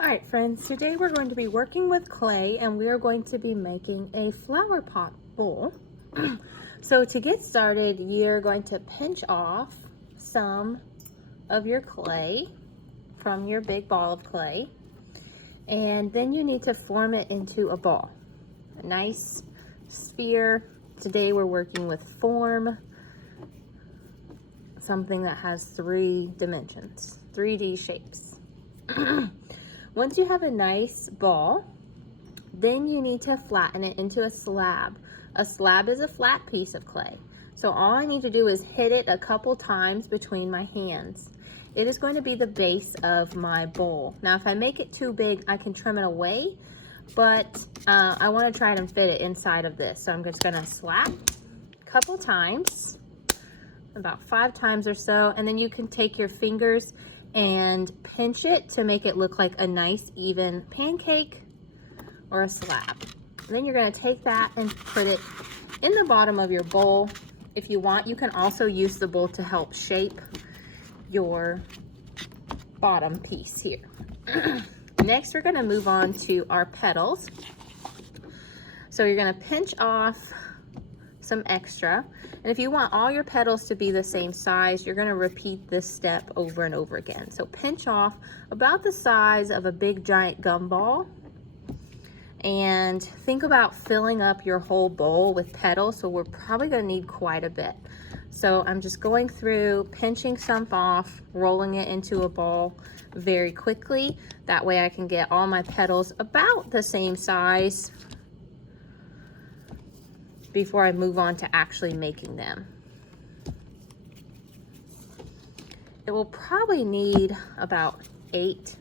All right, friends, today we're going to be working with clay and we are going to be making a flower pot bowl. So to get started, you're going to pinch off some of your clay from your big ball of clay, and then you need to form it into a ball, a nice sphere. Today we're working with form, something that has 3 dimensions, 3D shapes. Once you have a nice ball, then you need to flatten it into a slab. A slab is a flat piece of clay. So all I need to do is hit it a couple times between my hands. It is going to be the base of my bowl. Now, if I make it too big, I can trim it away, but I want to try and fit it inside of this. So I'm just going to slap a couple times, about 5 times or so, and then you can take your fingers and pinch it to make it look like a nice even pancake or a slab. And then you're going to take that and put it in the bottom of your bowl. If you want, you can also use the bowl to help shape your bottom piece here. Next, we're going to move on to our petals. So you're going to pinch off some extra, and if you want all your petals to be the same size, you're going to repeat this step over and over again. So pinch off about the size of a big giant gumball, and think about filling up your whole bowl with petals. So we're probably going to need quite a bit. So I'm just going through, pinching some off, rolling it into a ball very quickly. That way I can get all my petals about the same size before I move on to actually making them. It will probably need about 8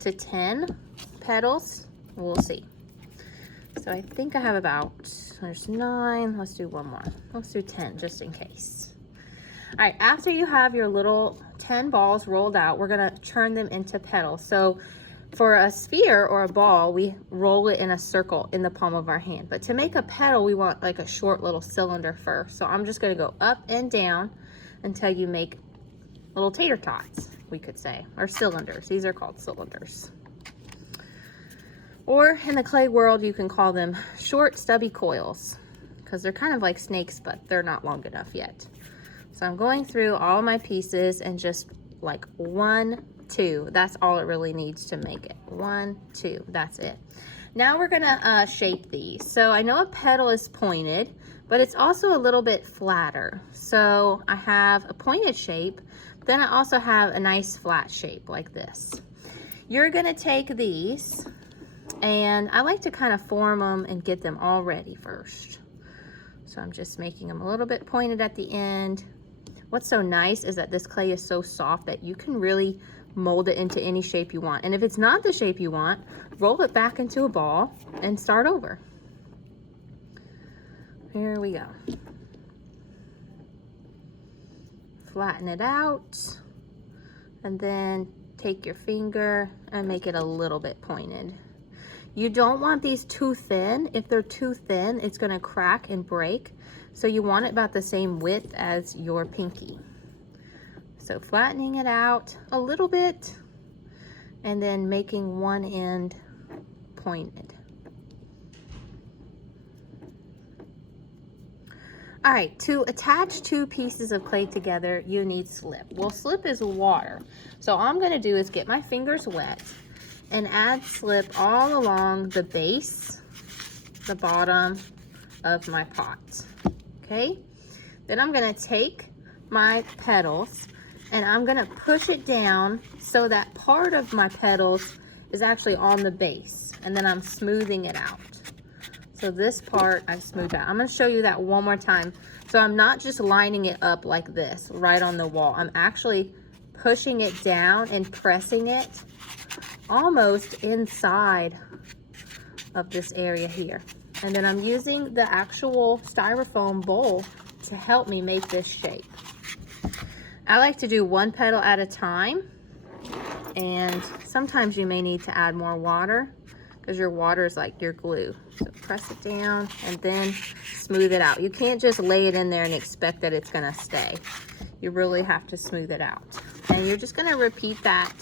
to 10 petals. We'll see. So I think I have about, there's 9, let's do one more. Let's do 10 just in case. All right, after you have your little 10 balls rolled out, we're gonna turn them into petals. So for a sphere or a ball, we roll it in a circle in the palm of our hand. But to make a petal, we want like a short little cylinder first. So I'm just gonna go up and down until you make little tater tots, we could say, or cylinders. These are called cylinders. Or in the clay world, you can call them short stubby coils because they're kind of like snakes, but they're not long enough yet. So I'm going through all my pieces and just like 1, 2, that's all it really needs to make it. 1, 2, that's it. Now we're gonna shape these. So I know a petal is pointed, but it's also a little bit flatter. So I have a pointed shape, then I also have a nice flat shape like this. You're gonna take these, and I like to kind of form them and get them all ready first. So I'm just making them a little bit pointed at the end. What's so nice is that this clay is so soft that you can really mold it into any shape you want. And if it's not the shape you want, roll it back into a ball and start over. Here we go. Flatten it out, and then take your finger and make it a little bit pointed. You don't want these too thin. If they're too thin, it's gonna crack and break. So you want it about the same width as your pinky. So flattening it out a little bit and then making one end pointed. All right, to attach 2 pieces of clay together, you need slip. Well, slip is water. So all I'm gonna do is get my fingers wet and add slip all along the base, the bottom of my pot, okay? Then I'm gonna take my petals and I'm gonna push it down so that part of my petals is actually on the base, and then I'm smoothing it out. So this part I smoothed out. I'm gonna show you that one more time. So I'm not just lining it up like this, right on the wall. I'm actually pushing it down and pressing it almost inside of this area here. And then I'm using the actual styrofoam bowl to help me make this shape. I like to do 1 petal at a time, and sometimes you may need to add more water because your water is like your glue. So press it down and then smooth it out. You can't just lay it in there and expect that it's gonna stay. You really have to smooth it out. And you're just gonna repeat that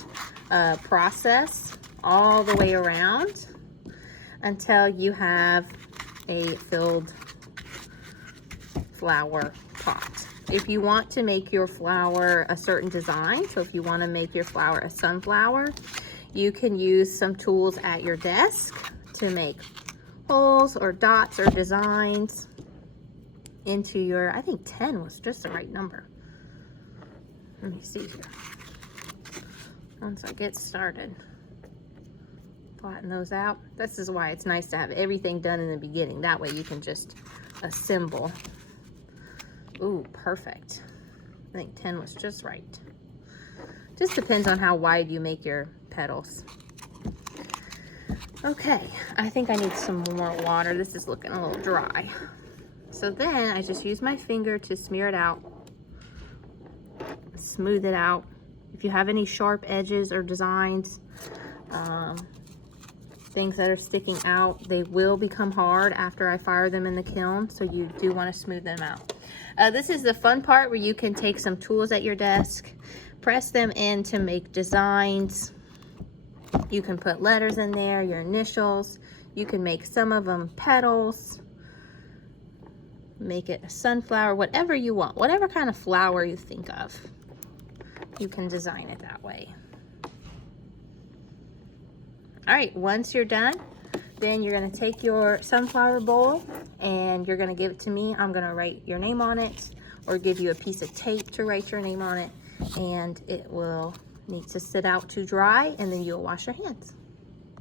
process all the way around until you have a filled flower pot. If you want to make your flower a certain design, so if you want to make your flower a sunflower, you can use some tools at your desk to make holes or dots or designs into your, I think 10 was just the right number. Let me see here. Once I get started, flatten those out. This is why it's nice to have everything done in the beginning. That way you can just assemble. Ooh, perfect. I think 10 was just right. Just depends on how wide you make your petals. Okay, I think I need some more water. This is looking a little dry. So then I just use my finger to smear it out, smooth it out. If you have any sharp edges or designs, things that are sticking out, they will become hard after I fire them in the kiln, so you do want to smooth them out. This is the fun part where you can take some tools at your desk, press them in to make designs. You can put letters in there, your initials. You can make some of them petals. Make it a sunflower, whatever you want. Whatever kind of flower you think of, you can design it that way. All right, once you're done, then you're gonna take your sunflower bowl and you're gonna give it to me. I'm gonna write your name on it or give you a piece of tape to write your name on it, and it will need to sit out to dry, and then you'll wash your hands.